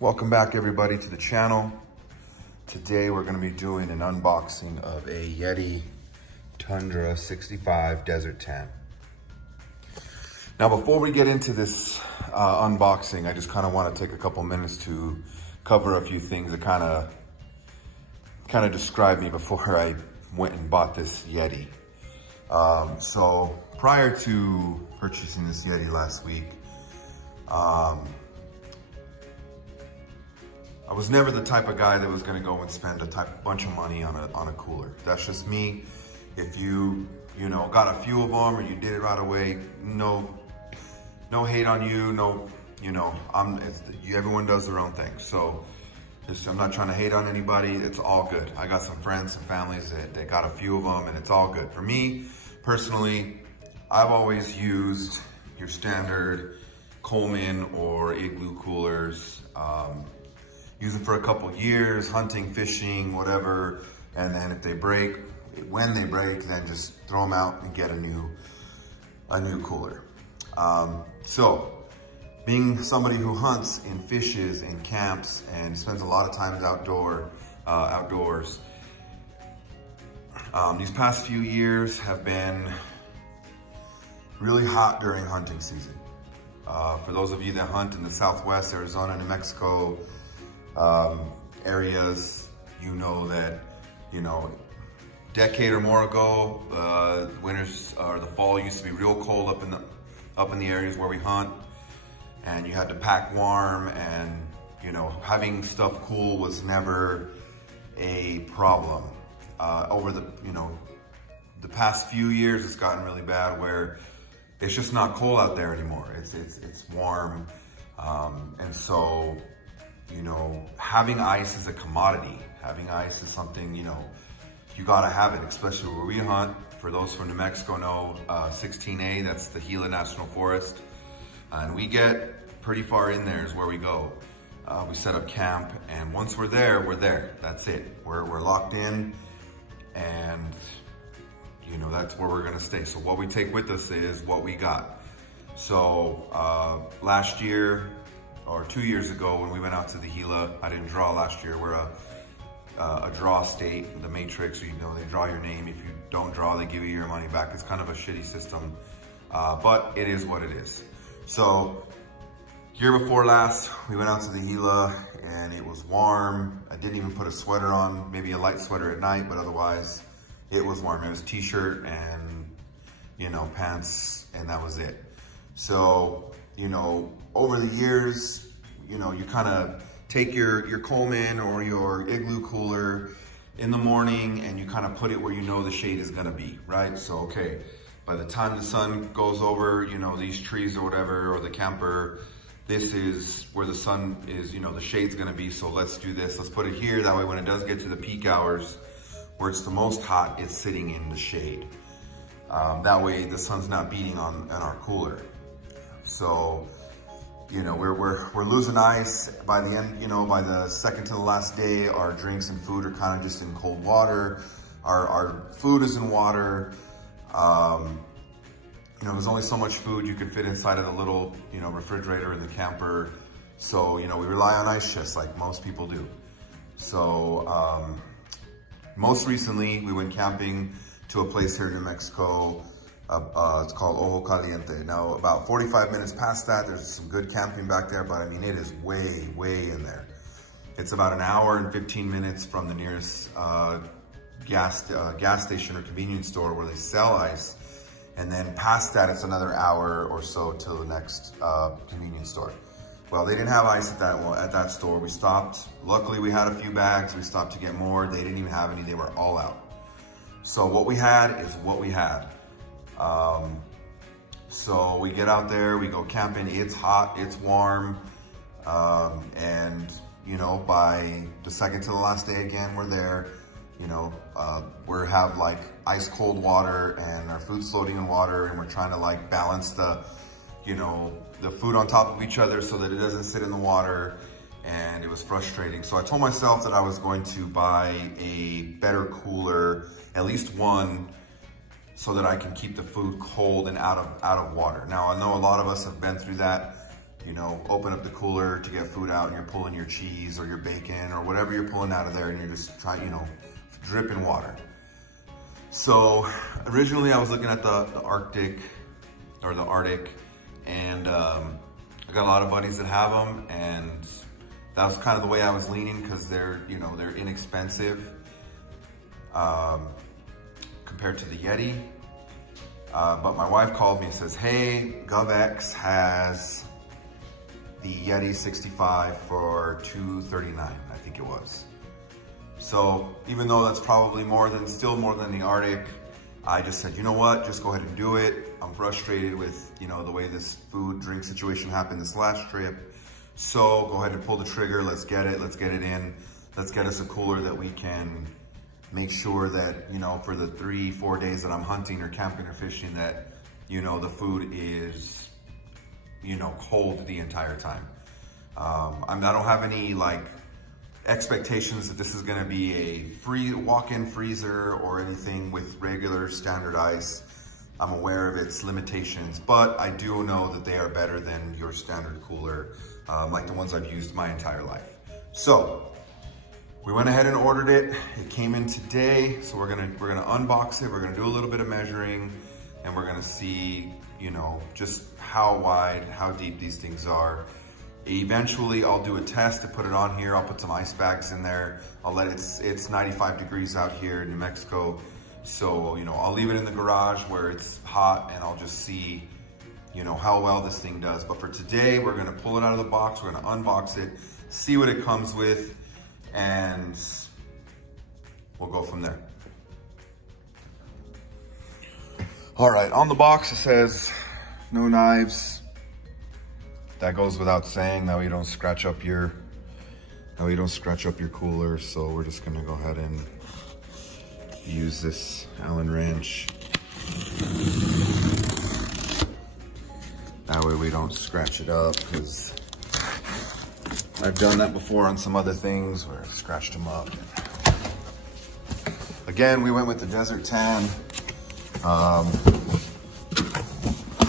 Welcome back everybody to the channel. Today we're going to be doing an unboxing of a Yeti Tundra 65 Desert Tan. Now before we get into this unboxing, I just kind of want to take a couple minutes to cover a few things that kind of describe me before I went and bought this Yeti. So prior to purchasing this Yeti last week, I was never the type of guy that was gonna go and spend a bunch of money on a cooler. That's just me. If you got a few of them or you did it right away, no hate on you. Everyone does their own thing. So I'm not trying to hate on anybody. It's all good. I got some friends, some families that got a few of them, and it's all good. For me, personally, I've always used your standard Coleman or Igloo coolers. Use them for a couple years, hunting, fishing, whatever. And then if they break, when they break, then just throw them out and get a new cooler. So being somebody who hunts and fishes and camps and spends a lot of time outdoors, these past few years have been really hot during hunting season. For those of you that hunt in the Southwest, Arizona, New Mexico, areas, you know that, decade or more ago, winters or the fall used to be real cold up in the areas where we hunt, and you had to pack warm, and having stuff cool was never a problem. Over the past few years, it's gotten really bad where it's just not cold out there anymore. It's warm, and so having ice is a commodity. Having ice is something, you gotta have it, especially where we hunt. For those from New Mexico know, 16A, that's the Gila National Forest. And we get pretty far in there is where we go. We set up camp, and once we're there. That's it. We're locked in, and that's where we're gonna stay. So what we take with us is what we got. So last year, or 2 years ago, when we went out to the Gila, I didn't draw last year. We're a draw state, the Matrix. They draw your name. If you don't draw, they give you your money back. It's kind of a shitty system, but it is what it is. So year before last, we went out to the Gila, and it was warm. I didn't even put a sweater on, maybe a light sweater at night, but otherwise it was warm. It was t-shirt and pants, and that was it. So over the years, you kind of take your Coleman or your Igloo cooler in the morning, and you kind of put it where the shade is gonna be, right? So, okay, by the time the sun goes over, these trees or whatever, or the camper, this is where the sun is, the shade's gonna be, so let's do this. Let's put it here, that way when it does get to the peak hours, where it's the most hot, it's sitting in the shade. That way the sun's not beating on our cooler. So, we're losing ice by the end, by the second to the last day. Our drinks and food are kind of just in cold water. Our food is in water. There's only so much food you can fit inside of the little, refrigerator in the camper. So, we rely on ice chests like most people do. So, most recently, we went camping to a place here in New Mexico. It's called Ojo Caliente. Now, about 45 minutes past that, there's some good camping back there, but I mean, it is way, way in there. It's about an hour and 15 minutes from the nearest gas station or convenience store where they sell ice. And then past that, it's another hour or so till the next convenience store. Well, they didn't have ice at that store. We stopped. Luckily, we had a few bags. We stopped to get more. They didn't even have any. They were all out. So what we had is what we had. So we get out there, we go camping, it's hot, it's warm, and by the second to the last day again, we're there, we have like ice cold water, and our food's floating in water, and we're trying to like balance the food on top of each other so that it doesn't sit in the water, and it was frustrating. So I told myself that I was going to buy a better cooler, at least one, so that I can keep the food cold and out of water. Now, I know a lot of us have been through that. you know, open up the cooler to get food out and you're pulling your cheese or your bacon or whatever you're pulling out of there and you're just trying, you know, dripping water. So originally I was looking at the Arctic, and I got a lot of buddies that have them, and that was kind of the way I was leaning because they're, you know, they're inexpensive compared to the Yeti. But my wife called me and says, hey, GovX has the Yeti 65 for $239, I think it was. So even though that's probably still more than the Arctic, I just said, you know what, just go ahead and do it. I'm frustrated with, you know, the way this food drink situation happened this last trip. So go ahead and pull the trigger, let's get it in. Let's get us a cooler that we can make sure that, you know, for the 3-4 days that I'm hunting or camping or fishing, that, you know, the food is, you know, cold the entire time. I don't have any like expectations that this is gonna be a free walk-in freezer or anything with regular standard ice. I'm aware of its limitations, but I do know that they are better than your standard cooler, like the ones I've used my entire life. So we went ahead and ordered it. It came in today, so we're gonna unbox it. We're gonna do a little bit of measuring, and we're gonna see, you know, just how wide, how deep these things are. Eventually, I'll do a test to put it on here. I'll put some ice bags in there. I'll let it's 95 degrees out here in New Mexico. So, you know, I'll leave it in the garage where it's hot, and I'll just see, you know, how well this thing does. But for today, we're gonna pull it out of the box. We're gonna unbox it, see what it comes with, and we'll go from there. All right, on the box it says no knives. That goes without saying. That way you don't scratch up your cooler. So we're just gonna go ahead and use this Allen wrench. That way we don't scratch it up, because I've done that before on some other things where I've scratched them up. Again, we went with the Desert Tan.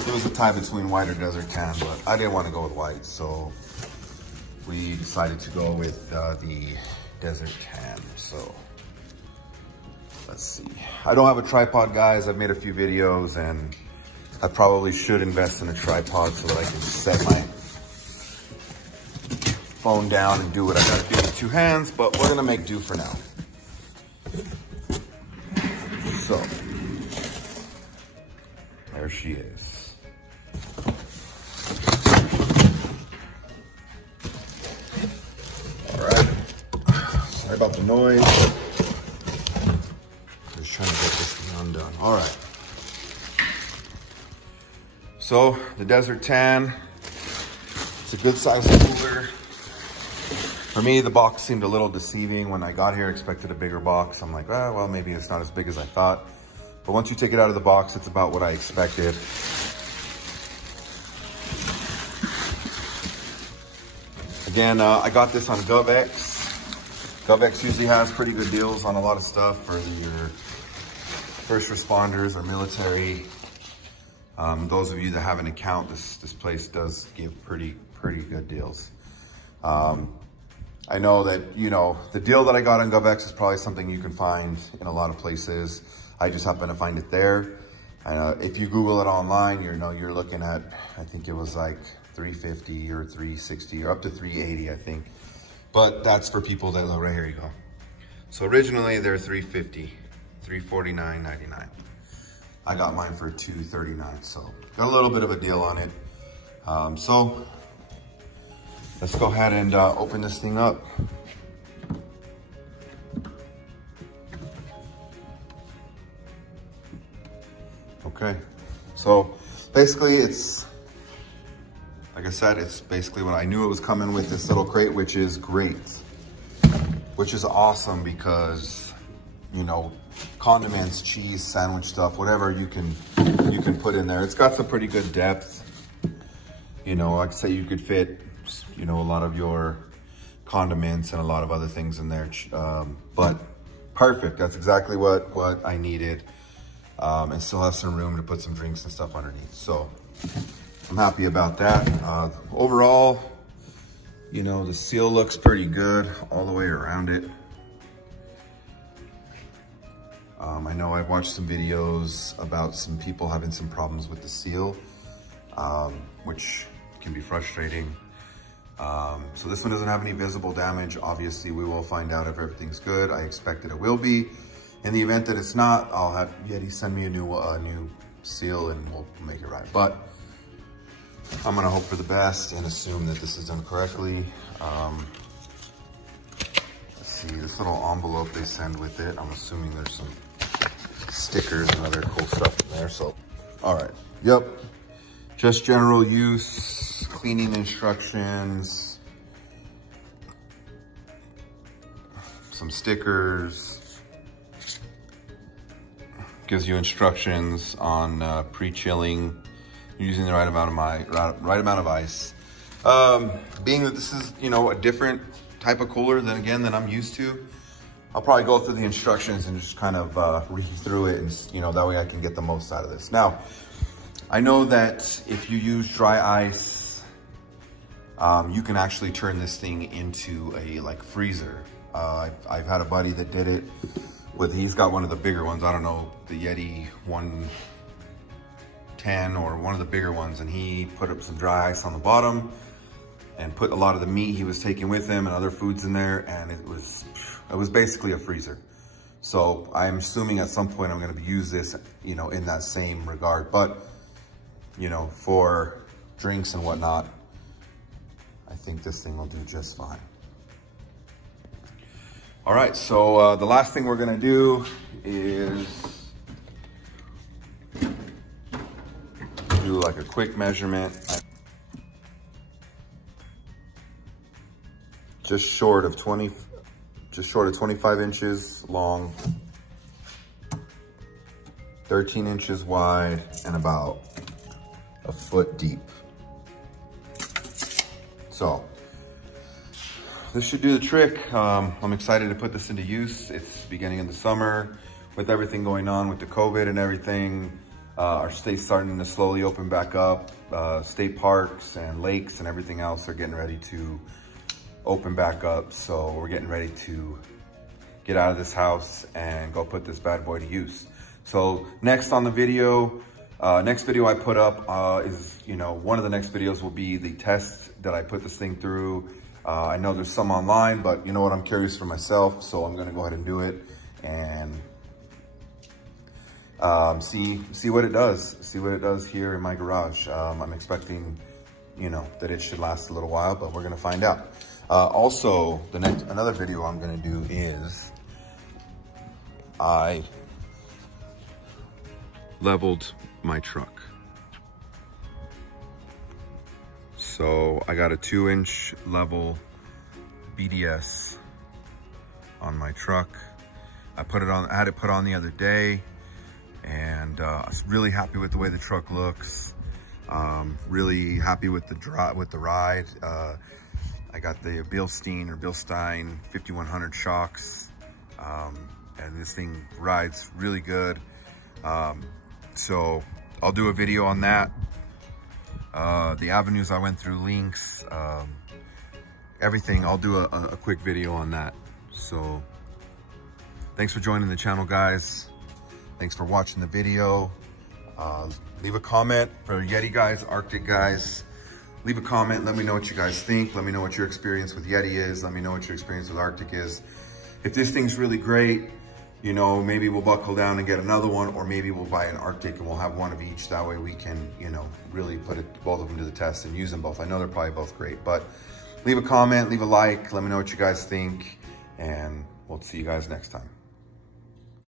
It was a tie between white or Desert Tan, but I didn't want to go with white, so we decided to go with the Desert Tan. So let's see. I don't have a tripod, guys. I've made a few videos, and I probably should invest in a tripod so that I can set my phone down and do what I gotta do with 2 hands, but we're gonna make do for now. So, there she is. All right, sorry about the noise. Just trying to get this thing undone. All right. So, the Desert Tan, it's a good size cooler. For me, the box seemed a little deceiving. When I got here, I expected a bigger box. I'm like, ah, well, maybe it's not as big as I thought. But once you take it out of the box, it's about what I expected. Again, I got this on GovX. GovX usually has pretty good deals on a lot of stuff for your first responders or military. Those of you that have an account, this place does give pretty good deals. I know that, you know, the deal that I got on GovX is probably something you can find in a lot of places. I just happen to find it there. If you Google it online, you're looking at, I think it was like $350 or $360 or up to $380, I think. But that's for people that look, right here you go. So originally they're $350, $349.99. I got mine for $239, so got a little bit of a deal on it. So let's go ahead and open this thing up. Okay, so basically it's, like I said, it's basically what I knew it was coming with, this little crate, which is great, which is awesome because, you know, condiments, cheese, sandwich stuff, whatever you can put in there. It's got some pretty good depth. You know, like I say, you could fit, you know, a lot of your condiments and a lot of other things in there. But perfect, that's exactly what I needed. And still have some room to put some drinks and stuff underneath. So I'm happy about that. Overall, you know, the seal looks pretty good all the way around it. I know I've watched some videos about some people having some problems with the seal, which can be frustrating. So this one doesn't have any visible damage. Obviously, we will find out if everything's good. I expect that it will be. In the event that it's not, I'll have Yeti send me a new seal and we'll make it right. But I'm gonna hope for the best and assume that this is done correctly. Let's see, this little envelope they send with it, I'm assuming there's some stickers and other cool stuff in there. So, all right, yep. Just general use, cleaning instructions, some stickers, gives you instructions on pre-chilling, using the right amount of ice. Being that this is, you know, a different type of cooler than I'm used to, I'll probably go through the instructions and just kind of read through it, and you know, that way I can get the most out of this. Now, I know that if you use dry ice, you can actually turn this thing into a freezer. I've had a buddy that did it with, he's got one of the bigger ones. I don't know, the Yeti 110 or one of the bigger ones, and he put up some dry ice on the bottom and put a lot of the meat he was taking with him and other foods in there, and it was basically a freezer. So I'm assuming at some point I'm gonna use this, you know, in that same regard. But, you know, for drinks and whatnot, I think this thing will do just fine. All right, so the last thing we're gonna do is do like a quick measurement. Just short of 25 inches long, 13 inches wide, and about a foot deep. So this should do the trick. I'm excited to put this into use. It's beginning of the summer. With everything going on with the COVID and everything, our state's starting to slowly open back up. State parks and lakes and everything else are getting ready to open back up. So we're getting ready to get out of this house and go put this bad boy to use. So next on the video, next video I put up is, you know, one of the next videos will be the test that I put this thing through. I know there's some online, but you know what, I'm curious for myself, so I'm gonna go ahead and do it and see what it does. See what it does here in my garage. I'm expecting, you know, that it should last a little while, but we're gonna find out. Also, another video I'm gonna do is I leveled my truck. So I got a 2-inch level BDS on my truck. I had it put on the other day, and I was really happy with the way the truck looks. Really happy with the ride. I got the Bilstein 5100 shocks, and this thing rides really good. So I'll do a video on that. The avenues I went through, links, everything. I'll do a quick video on that. So thanks for joining the channel, guys. Thanks for watching the video. Leave a comment for Yeti guys, Arctic guys. Leave a comment, let me know what you guys think. Let me know what your experience with Yeti is. Let me know what your experience with Arctic is. If this thing's really great, you know, maybe we'll buckle down and get another one, or maybe we'll buy an Arctic and we'll have one of each. That way we can, you know, really put both of them to the test and use them both. I know they're probably both great, but leave a comment, leave a like, let me know what you guys think, and we'll see you guys next time.